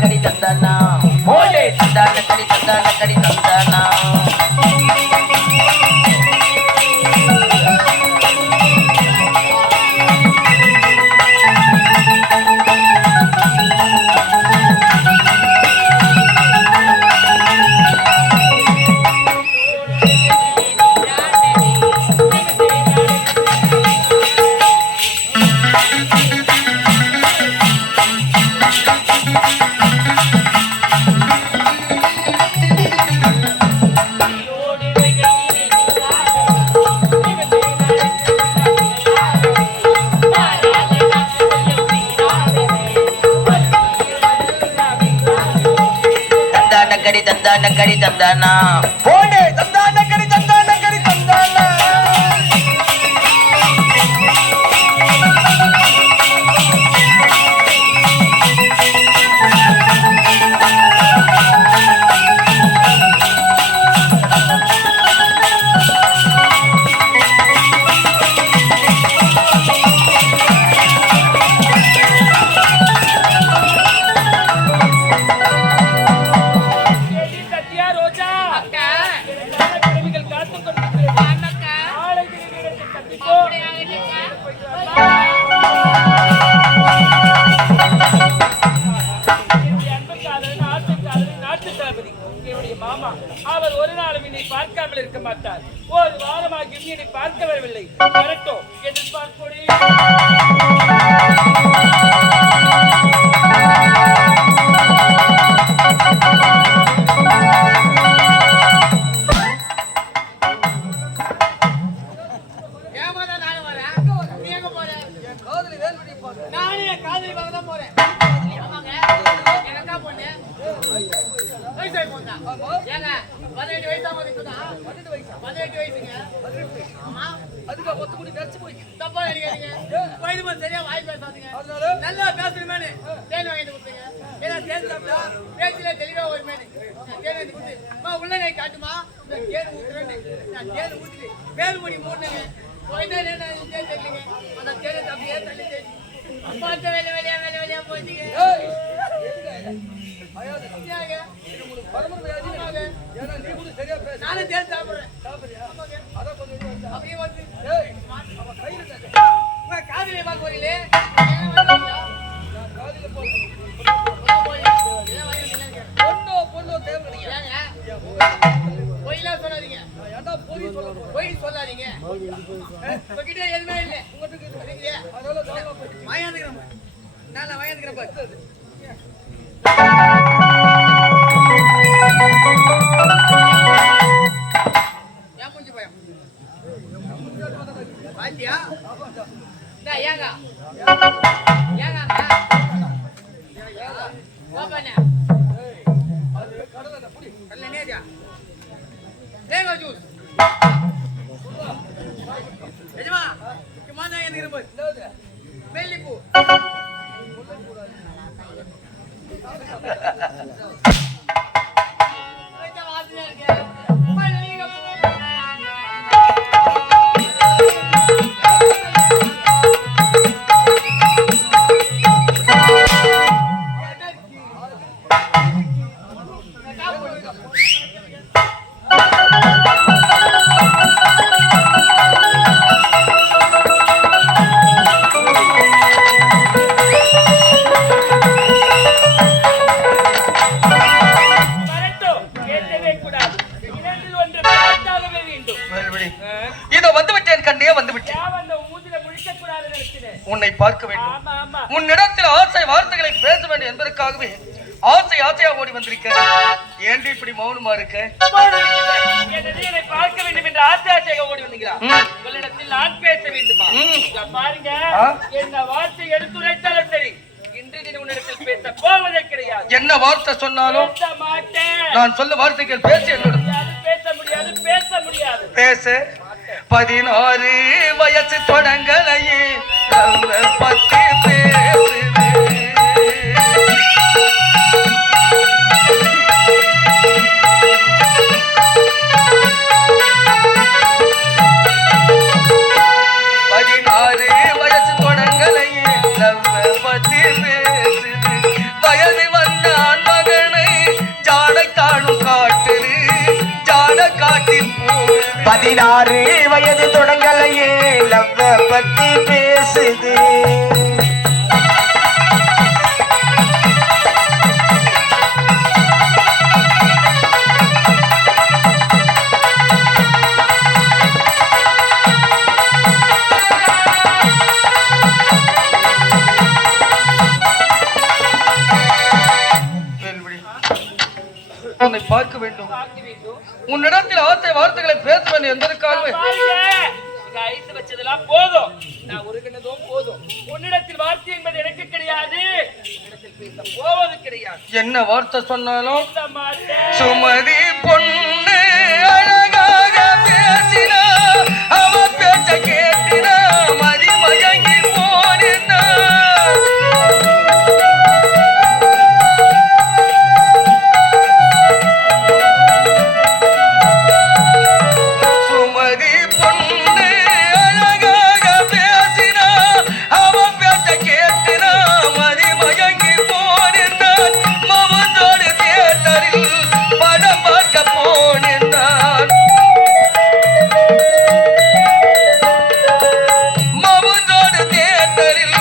கடி தந்தானா போலே தந்தான கடி தந்தானா கடி தந்தானா போடு தந்தான கடி தந்தானா அவர் ஒரு நாளும் என்னை பார்க்காமல் இருக்க மாட்டார். ஒரு வாரமாக என்னை பார்க்க வரவில்லை. வரட்டும், எதிர்பார்ப்போடு நல்லா பேசுறேன் தேன் வாங்கிட்டு கொடுத்தீங்க. ஏன்னா தேன் சாப்பிட்டா பேச்சில தெளிவா ஒரு மேனு தேன் வாங்கி கொடுத்து உள்ள நான் காட்டுமா தேன் ஊத்துறேன்னு நான் தேன் ஊத்திட்டு வேலுமணி மூணுங்க தேன் தெரியலங்க. அந்த தேனை அப்படியே தள்ளி தேடி அம்மாட்ட வேலையா போச்சுங்க. நானும் தேன் சாப்பிடுறேன். அப்படியே வந்து காதலியை பார்க்க வரீங்களே பொய் சொல்லாதீங்க. எதுவுமே இல்லை வாயாந்துக்கிறேன். நான் வாயாந்துக்கிறேன். ஏன் முடிஞ்சு போய் பாத்தியா ஏங்க தேங்காய் ஜூஸ் எஜமா வெள்ளிப்பூ உன்னை பார்க்க வேண்டும், உன்னிடத்தில் ஆசை வார்த்தைகளை பேச வேண்டும் என்பதற்காகவே ஆசையா ஓடி வந்திருக்கேன். ஏண்டி இப்படி மௌனமா இருக்க? பார்க்க வேண்டும் என்று ஆசையாக ஓடி வந்தீங்களா? உங்களிடத்தில் நான் பேச வேண்டுமா? பாருங்க, என்ன வார்த்தை எடுத்துரைத்தாலும் சரி, இன்று தினம் உன்னிடத்தில் பேச போவதே கிடையாது. என்ன வார்த்தை சொன்னாலும் நான் சொல்ல வார்த்தைகள் பேச பேச முடியாது. பேச 16 வயசு தொடங்கலையே பத்தி பேசுது. வயசு தொடங்கலையே பத்தி பேசுது. வயது வந்தா 16 வயது தொடங்கலையே லவ்வ பத்தி பேசுது. உன்னை பார்க்க வேண்டும், உன்னிடத்தில் ஆசை வார்த்தைகளை பேச வேண்டும் என்பதற்காகவே ஐஸ் வச்சதெல்லாம் போதும், நான் உருகினதும் போதும். உன்னிடத்தில் வார்த்தை என்பது எனக்கு கிடையாது, உன்னிடத்தில் பேச போவது கிடையாது. என்ன வார்த்தை சொன்னாலும் பேச மாட்டேன். சுமதி பொண்ணு அழகாக பேசினா, அவ பேச்ச கேட்டினா மதிமயங்கி போனினா. சுமதி பொண்ணு அழகாக பேசினா, அவ பேச்ச கேட்டினா மதிமயங்கி போனினான். மவனோடு தியேட்டரில் படம் பார்க்க போனினான். மவனோடு தியேட்டரில்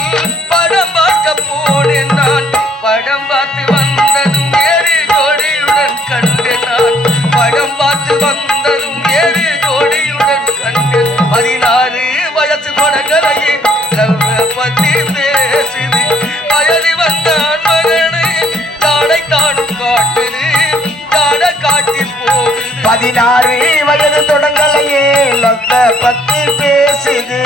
படம் பார்க்க போனினான். படம் பார்த்து வந்ததும் வேறு ஜோடியுடன் கண்டினான். படம் பார்த்து வந்ததும் வேறு ஜோடியுடன் கண்டு 16 வயசு தொடங்கலையே லவ்வ பத்தி பேசுது. வயது வந்தான் மகனை தாடை தாடும் காட்டுது, தாட காட்டில் போகுது. 16 வயது தொடங்கலையே லவ்வ பத்தி பேசுது.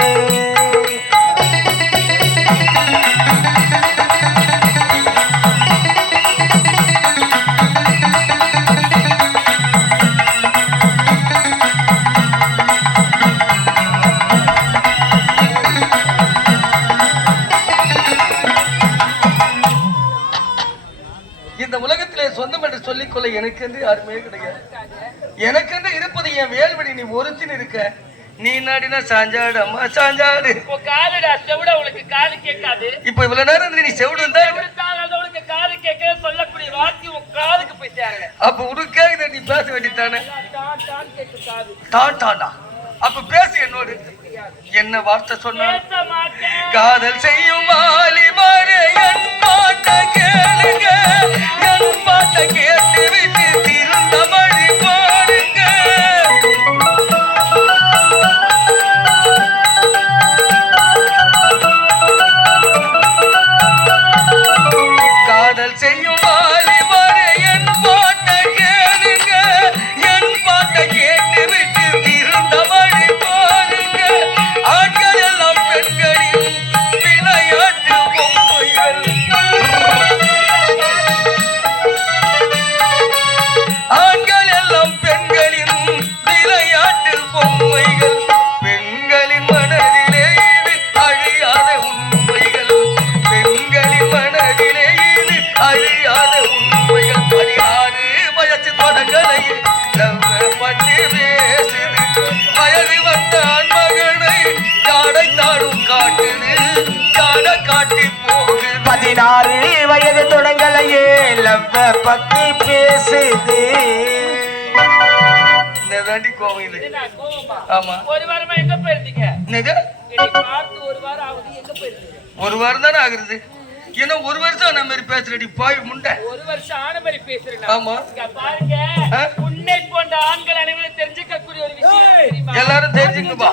இந்த உலகத்திலே சொந்தம் என்று சொல்லிக்கொள்ள எனக்கென்று யாருமே கிடையாது. எனக்கென்று இருப்பது என் வேல்வழி, நீ ஒருத்தின்னு இருக்க. நீ நாடினா சாஞ்சாடு அம்மா சாஞ்சாடு. இப்போ காலுடா செவிட, உனக்கு காது கேட்காது. இப்ப இவ்வளவு நேரம் நீ செவிடு இருந்தா உனக்கு காது கேட்க சொல்லக்கூடிய வார்த்தை உன் காதுக்கு போய் சேரல. அப்ப உனக்கே இதை நீ பேச வேண்டித்தானே. தான் கேட்கு காது. தான் தாண்டா அப்ப பேசு என்னோடு. என்ன வார்த்தை சொன்னாலும் பேச மாட்டேன். காதல் செய்யும் வாலிபரே என் பாட்ட கேளுங்க, என் பாட்ட கேட்டு விட்டு திருந்த மழி பாருங்க. காதல் செய்யும் வாலிபரே என் பாட்ட கேளுங்க, என் பாட்ட கேட்டு விட்டு திருந்த மழி பாருங்க. ஆண்கள் எல்லாம் பெண்களின் விளையாட்டு பொம்மைகள். ஆண்கள் எல்லாம் பெண்களின் விளையாட்டு பொம்மைகள். பெண்களின் மனதிலே இது அழியாத உண்மைகள். பெண்களின் மனதிலே இது அழியாத உண்மைகள். 16 வயசு தொடங்கலையே லவ்வ பத்தி பேசுது. வயது வந்தான் மகனை தாடை தாடும் காட்டுது, தாட காட்டி போகுது. 16 வயது தொடங்கலையே லவ்வ பத்தி பேசுது. இந்த தாண்டி கோவம் இது. என்ன கோவமா? ஆமா. ஒரு வாரமா எங்க போயிருந்தீங்க? என்னது என்னை பார்த்து ஒரு வாரம் ஆகுது, எங்க போயிருந்தீங்க? ஒரு வாரம் தானே ஆகுறது. ஏன்னா ஒரு வருஷம் அந்த மாதிரி பேசுறடி பாய் முண்டை. ஒரு வருஷம் ஆன மாதிரி பேசுறேன். ஆமா. இங்க பாருங்க, ஆ? உன்னை போன்ற ஆண்கள் அனைவரும் தெரிஞ்சுக்கக்கூடிய ஒரு விஷயம் தெரியுமா? எல்லாரும் தெரிஞ்சுங்கப்பா.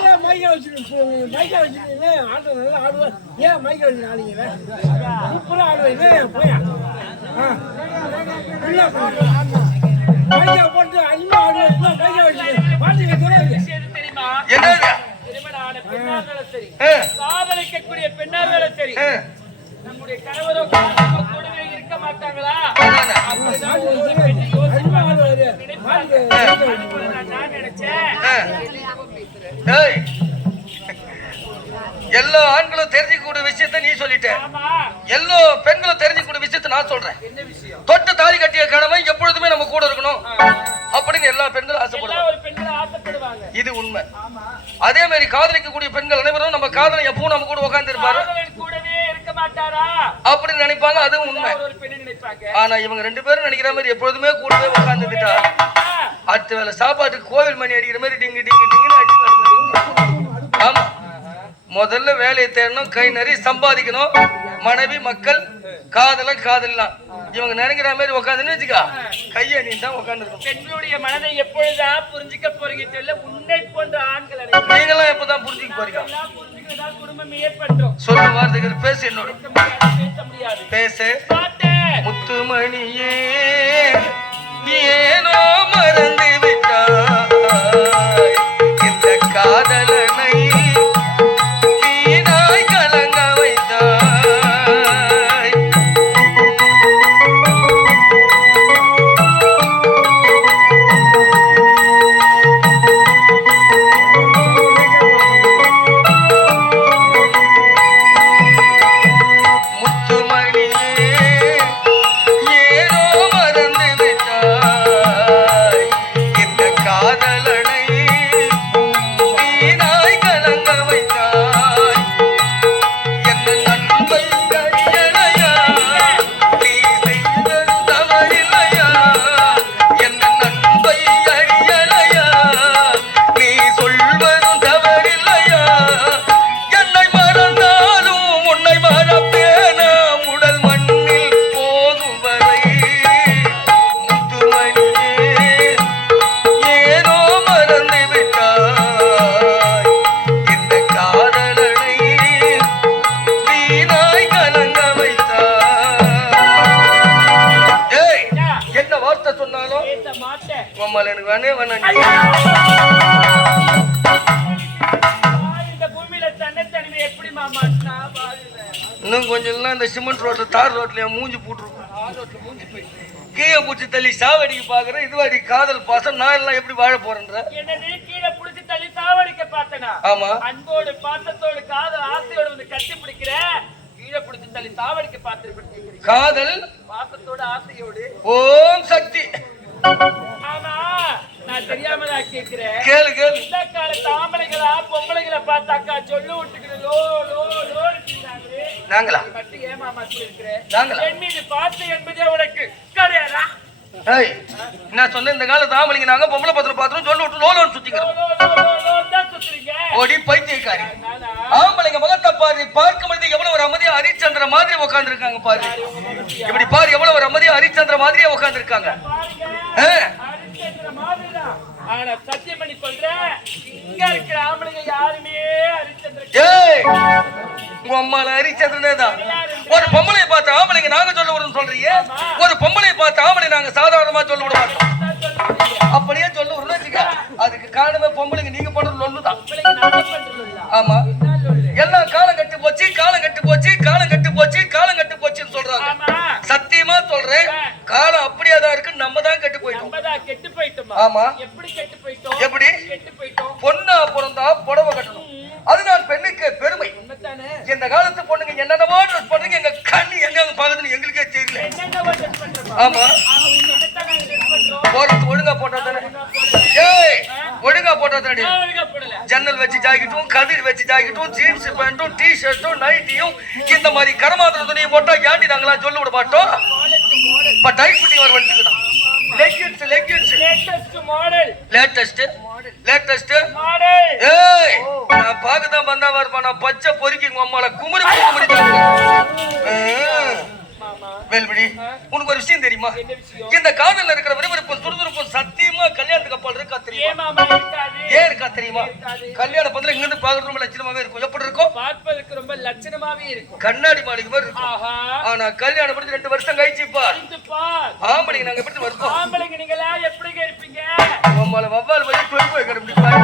விஷயம் எது தெரியுமா? என்னது திருமணமான பெண்ணார்களும் சரி, ஆ. காதலிக்கக்கூடிய பெண்ணார்களும் சரி, ஆ. நம்முடைய கணவரோ காதலோ கூடவே இருக்க மாட்டாங்களா? அதானே. அப்படிதான் ஒவ்வொரு பெண்ணும் யோசிப்பாங்க, நினைப்பாங்க. நான் நினைச்சேன் ஆ. ஏய், எல்லா ஆண்களும் தெரிஞ்சுக்கூடிய விஷயத்த நீ சொல்லிட்ட. ஆமா, எல்லா பெண்களும் தெரிஞ்சுக்கூடிய விஷயத்த நான் சொல்றேன். என்ன விஷயம்? தொட்டு தாலி கட்டிய கணவன் எப்பொழுதுமே நம்ம கூட இருக்கணும் அப்படின்னு எல்லா பெண்களும் எல்லா ஆசைப்படுவாங்க. ஒரு பெண்கள் ஆசைப்படுவாங்க. இது உண்மை. ஆமா, அதே மாதிரி காதலிக்கக்கூடிய பெண்கள் அனைவரும் நம்ம காதலை எப்பவும் நம்ம கூட உட்கார்ந்து இருப்பாரு காதலன் கூடவே இருக்க மாட்டாரா அப்படின்னு நினைப்பாங்க. அதுவும் உண்மை. ஒரு பெண்ணு நினைப்பாங்க. ஆனா இவங்க 2 பேரும் நினைக்கிற மாதிரி எப்பொழுதுமே கூடவே உட்கார்ந்துட்டா அடுத்த வேலை சாப்பாட்டுக்கு கோவில் மணி அடிக்கிற மாதிரி டிங்கு டிங்கு டிங்குன்னு முதல்ல வேலையை தேடணும், கை நிறைய சம்பாதிக்கணும், மனைவி மக்கள் காதலாம் காதலாம் இவங்க நினைக்கிற மாதிரி உட்காந்துன்னு வச்சுக்கா கையை நீ தான் உட்காந்துருக்கணும். பெண்களுடைய மனதை எப்பொழுதா புரிஞ்சுக்க போறீங்க தெரியல. உன்னை போன்ற ஆண்கள் நீங்களாம் எப்பதான் புரிஞ்சுக்க போறீங்க? புரிஞ்சுக்கிறதா குடும்பம் ஏற்பட்டோம். சொல்ல வார்த்தைகள் பேசு, என்னோட பேச முடியாது. பேசு. பாட்டேன் முத்துமணியே ஏனோ மறந்து விட்டாய் இந்த காதலனை வீணாய் கலங்க வைத்தாய். முத்துமணியே ஏனோ மறந்து விட்டாய் இந்த காதலனை வீணாய் கலங்க வைத்தாய். எந்த நண்பை அடியலையா நீ செய்தது தவறில்லையா? எந்த நண்பை அடியலையா நீ சொல்வதும் தவறில்லையா? என்னை மறந்தாலும் உன்னை மறப்பேனா உடல் மண்ணில் போகும் வரை. முத்துமணியே ஏனோ மறந்து விட்டாய் இந்த காதலனை வீணாய் கலங்க வைத்தாய். ஏய், என்ன வார்த்தை சொன்னாலும் பேச மாட்டேன். உம்மால எனக்கு வேணே வேணாம். இந்த பூமியில தன்னைத்தனிமை எப்படி மாமாட்டினா வாழ்வேன். இன்னும் கொஞ்சம் இல்லைன்னா இந்த சிமெண்ட் ரோட்ல தார் ரோட்ல என் மூஞ்சி போட்டுருக்கும். ரோட்ல மூஞ்சி போய் கீழே பூச்சி தள்ளி சாவடிக்கு பாக்குறேன். இதுவாடி காதல் பாசம் நான் எல்லாம் எப்படி வாழ போறேன்ற? என்னது கீழே புடிச்சு தள்ளி சாவடிக்க பார்த்தனா? ஆமா, அன்போடு பாசத்தோடு காதல் ஆசையோடு வந்து கட்டி பிடிக்கிற கீழே புடிச்சு தள்ளி சாவடிக்க பார்த்திருப்பேன். காதல் பாசத்தோடு ஆசையோடு. ஓம் சக்தி. ஆனா நான் தெரியாமலா கேக்குறேன். கேளு கேளு. இந்த காலத்து ஆம்பளைங்களா பொம்பளைங்களை பார்த்தாக்கா சொல்லு விட்டுக்கிற லோ லோ லோ இருக்கிறாங்களே. நாங்களா? மட்டும் ஏமாமா இருக்கிறேன். நாங்களா? என் மீது பாசம் என்பதே உனக்கு கிடையாதா? ஏய், நான் சொன்ன இந்த காலத்து ஆம்பளைங்க நாங்க பொம்பளை பாத்திரம் சொல்லி விட்டு லோலோன்னு சுத்திக்கிறோம். லோ லோ லோ லோ தான் சுத்துறீங்க. ஓடி பைத்தியக்காரி. நானா ஆம்பளைங்க முகத்தை பாரு, பார்க்கும் பொழுது எவ்வளவு ஒரு அமைதியா ஹரிச்சந்திர மாதிரி உட்கார்ந்து இருக்காங்க பாரு. இப்படி பாரு, எவ்வளவு ஒரு அமைதியா ஹரிச்சந்திர மாதிரியே உட்கார்ந்து இருக்காங்க. பாருங்க ஆ, ஹரிச்சந்திர மாதிரிதான். ஆனா சத்தியம் பண்ணி சொல்றேன், இங்க இருக்கிற ஆம்பளைங்க யாருமே ஹரிச்சந்திர ஏய், உங்க அம்மால ஹரிச்சந்திரனே தான். ஒரு பொம்பளையை பார்த்த ஆம்பளைங்க நாங்க சொல்ல விடுன்னு சொல்றீங்க. ஒரு பொம்பளையை பார்த்த ஆம்பளை நாங்க சாதாரணமா சொல்ல விட மாட்டோம். அப்படியே சொல்ல விடுன்னு வச்சுக்க. அதுக்கு காரணமே பொம்பளைங்க நீங்க பண்ற லொல்லுதான். ஆமா, எல்லாம் காலம் கட்டு போச்சு, காலம் கட்டு போச்சு, காலம் கட்டு போச்சு, காலம் கட்டு போச்சுன்னு சொல்றாங்க. சத்தியமா சொல்றேன், காலம் அப்படியே தான் இருக்கு. நம்ம தான் கெட்டு போயிட்டோம். கெட்டு போயிட்டோமா? ஆமா. எப்படி கெட்டு போயிட்டோம்? எப்படி? கெட்டு போயிட்டோம். பொண்ணா பிறந்தா புடவை கட்டணும், அதுதான் பெண்ணுக்கு பெருமை. உண்மைதானே? இந்த காலத்து பொண்ணுங்க என்னென்னவோ ட்ரெஸ் பண்றீங்க, எங்க கண்ணு எங்க பாக்குதுன்னு எங்களுக்கே தெரியல. என்னென்ன ட்ரெஸ் பண்றோமா? ஆமா, ஆனா உண்மைதான் நாங்க ட்ரெஸ் பண்றோம். போறது ஒழுங்கா போட்டா தானே. ஏய், ஒழுங்கா போட்டா தானே. ஒழுங்கா போடல. ஜன்னல் வச்சு ஜாக்கெட்டும், கதிர் வச்சு ஜாக்கெட்டும், ஜீன்ஸ் பேண்ட்டும், டி ஷர்ட்டும், நைட்டியும், இந்த மாதிரி கரமாத்திர துணியை போட்டா ஏண்டி நாங்களா சொல்ல விட மாட்டோம். பட் டைட் ஃபிட்டிங் ஒரு வந்துட்டுதான். Leggings leggings latest model. Latest latest model. ஏய், நான் பாக்கதான் வந்தா வரப்பா. நான் பச்சை பொறுக்கி உங்க அம்மால குமுறி குமுறி மாமா வேல்விழி, உனக்கு ஒரு விஷயம் தெரியுமா? என்ன விஷயம்? இந்த காதல்ல இருக்கிற விறுவிறுப்பும் சுறுசுறுப்பும் சத்தியமா கல்யாணத்துக்கு அப்பால் இருக்கா தெரியுமா? ஏன் மாமா இருக்காது? ஏன் இருக்கா தெரியுமா? கல்யாண பந்தல இங்க இருந்து பாக்குறது ரொம்ப லட்சணமாவே இருக்கும். எப்படி இருக்கும்? பார்ப்பதற்கு ரொம்ப லட்சணமாவே இருக்கும். கண்ணாடி மாளிகை மாதிரி இருக்கும். ஆஹா. ஆனா கல்யாணம் முடிஞ்சு 2 வருஷம் கழிச்சு பார், இந்த பார். ஆம்பளைங்க நாங்க எப்படி வருவோம்? ஆம்பளைங்க நீங்களா எப்படிங்க இருப்பீங்க? உம்மால வவ்வால் வழி தொய் போய் கண்டுபிடிப்பாரு.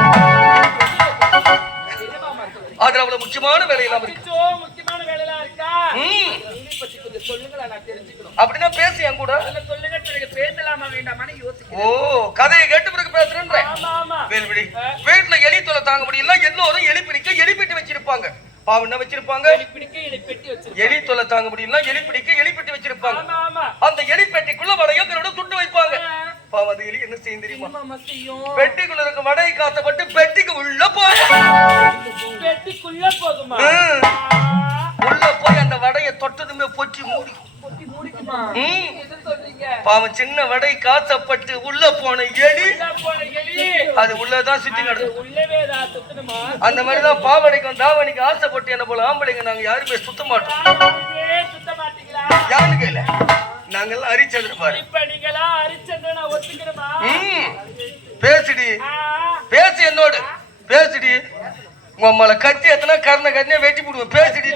என்ன மாமா சொல்றீங்க? அதுல அவ்வளவு முக்கியமான வேலையெல்லாம் இருக்கு. அச்சோ, முக்கியமான வேலைலாம் இருக்கா? ம், இதை பத்தி கொஞ்சம் சொல்லுங்களா, நான் தெரிஞ்சுக்கணும். அப்படின்னா பேசு என் கூட. முதல்ல சொல்லுங்க, பிறகு பேசலாமா வேண்டாமான்னு ஓ, யோசிக்கிறேன். கதையை கேட்டு பிறகு பேசுறேன்ற. ஆமா ஆமா. வேல்விழி, வீட்டுல எலி தொலை தாங்க முடியல, எல்லோரும் எலி பிடிக்க எலி பெட்டி வச்சிருப்பாங்க. பாவம் என்ன வச்சிருப்பாங்க? பிடிக்க இதை பெட்டி வச்சிருக்கேன். எலி தொலை தாங்க முடியல, எலி பிடிக்க எலி பெட்டி வச்சிருப்பாங்க. ஆமா ஆமா. அந்த எலி பெட்டிக்குள்ள வடையோட துண்டு வைப்பாங்க. பாவம் அது எலி என்ன செய்யும் தெரியுமா? மாமா செய்யும். பெட்டிக்குள்ள இருக்க வடையை காத்தப்பட்டு பெட்டிக்கு உள்ள போகும். பெட்டிக்குள்ள போகுமா? உள்ள போய் அந்த வடையை தொட்டதுமே பொட்டி மூடி. பொட்டி மூடிக்குமா? ம். எது சொல்றீங்க? பாவம் சின்ன வடை காசப்பட்டு உள்ள போன எலி அது உள்ளதான் சுத்தி கிடக்கும். அந்த மாதிரிதான் பாவடைக்கும் தாவணிக்கு ஆசைப்பட்டு என்ன போல ஆம்பளைங்க நாங்க யாருமே சுத்த மாட்டோம். யாருன்னு கேள நாங்கெல்லாம் ஹரிச்சந்திரன் பாரு. பேசுடி பேசு என்னோடு பேசுடி. உம்மள கத்தி எத்தனை கர்ண கத்தியா வெட்டி போடுவோம். பேசுடி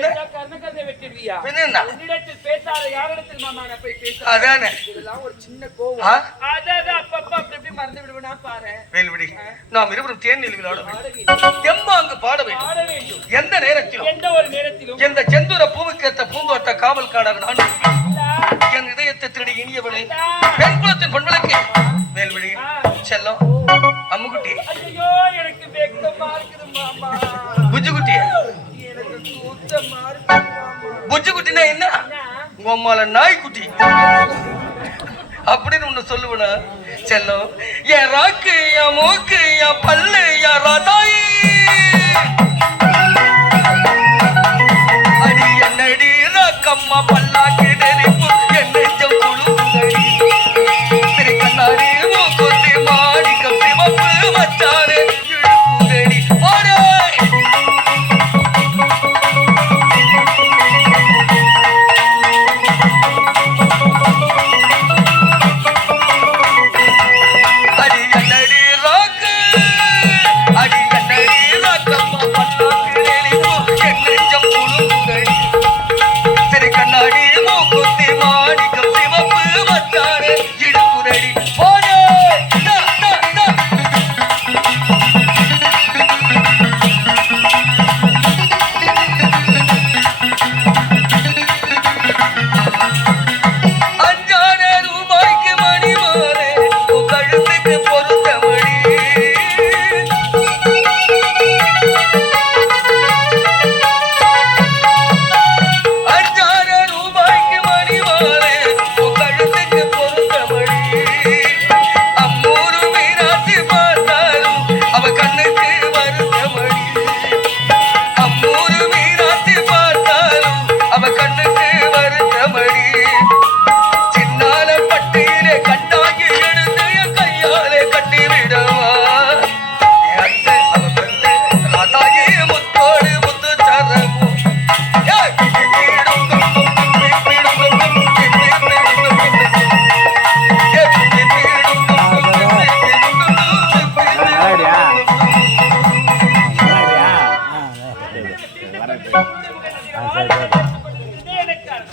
அதானே வேல்விடி நாம் இருவரும் தேனில் விளையாட வேண்டும். எம்மாங்கு பாட வேண்டும். எந்த நேரத்திலும் எந்த செந்தூர பூவுக்கு ஏற்ற பூந்தோட்ட காவல் காடாக நான் என் இதயத்தை திருடி இனியவளே பெண் குலத்தின் பொன்விளக்கு வேல்விடி செல்லம் அம்முக்குட்டி புஜ்ஜுக்குட்டி. புஜ்ஜுக்குட்டினா என்ன? உம்மால நாய்க்குட்டி அப்படின்னு ஒண்ணு சொல்லுவனா செல்லம். என் ராக்கு என் மூக்கு என் பல்லு என் ராதாயி அடி என்னடி ராக்கம்மா பல்லாக்கு நெறிப்பு என் நெஞ்சம் குழுங்கடி திரு கண்ணாடி மூக்குத்தி மாணிக்கம் சிவப்பு வச்சாரு இழுக்குதடி பாரு.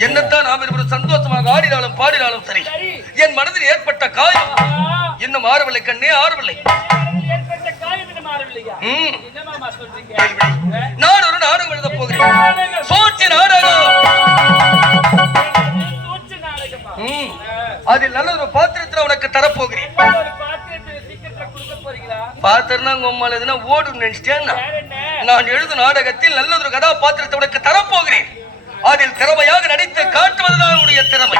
என்னத்தான் நாம் இருவரும் சந்தோஷமாக ஆடினாலும் பாடினாலும் சரி என் மனதில் ஏற்பட்ட காயம் இன்னும் ஆறவில்லை கண்ணே ஆறவில்லை. நான் ஒரு நாடகம் எழுத போகிறேன். சூழ்ச்சி நாடகம். அதில் நல்ல ஒரு பாத்திரத்தில் உனக்கு தரப்போகிறேன். பாத்திரம்னா உம்மால எதுனா ஓடும் நினைச்சிட்டேன்னா நான் எழுதும் நாடகத்தில் நல்லதொரு கதாபாத்திரத்தை உனக்கு தரப்போகிறேன். அதில் திறமையாக நடித்து காட்டுவதுதான் உடைய திறமை.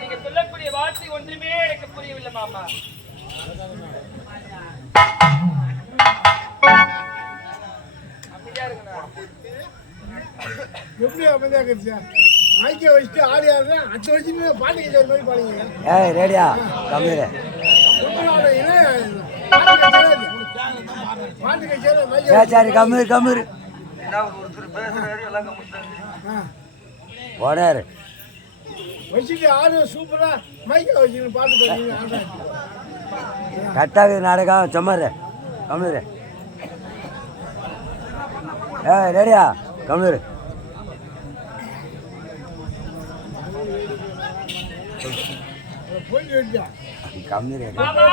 நீங்க சொல்லக்கூடிய வார்த்தை ஒன்றுமே எனக்கு புரியவில்லை மாமா. எப்படி அமைதியா இருந்துச்சு? மைக்கை வச்சுட்டு ஆடி ஆடுறா அச்ச வச்சுட்டு பாட்டு கேட்கற மாதிரி பாடுங்க. ஏய் ரேடியா கம்மிரே பாட்டு கேட்கற மைக்கை சரி கம்மிரு நான் ஒருத்தர் பேசுறாரு எல்லாம் கம்முட்டாங்க. போனாரு வச்சுட்டு ஆடு சூப்பரா மைக்கை வச்சுட்டு பாட்டு கேட்கறீங்க. கட்டாக நாடகம் சொம்மாரு கம்மிரு. ஏய் ரேடியா கம்மிரு போய் கம்மிரு. மாமா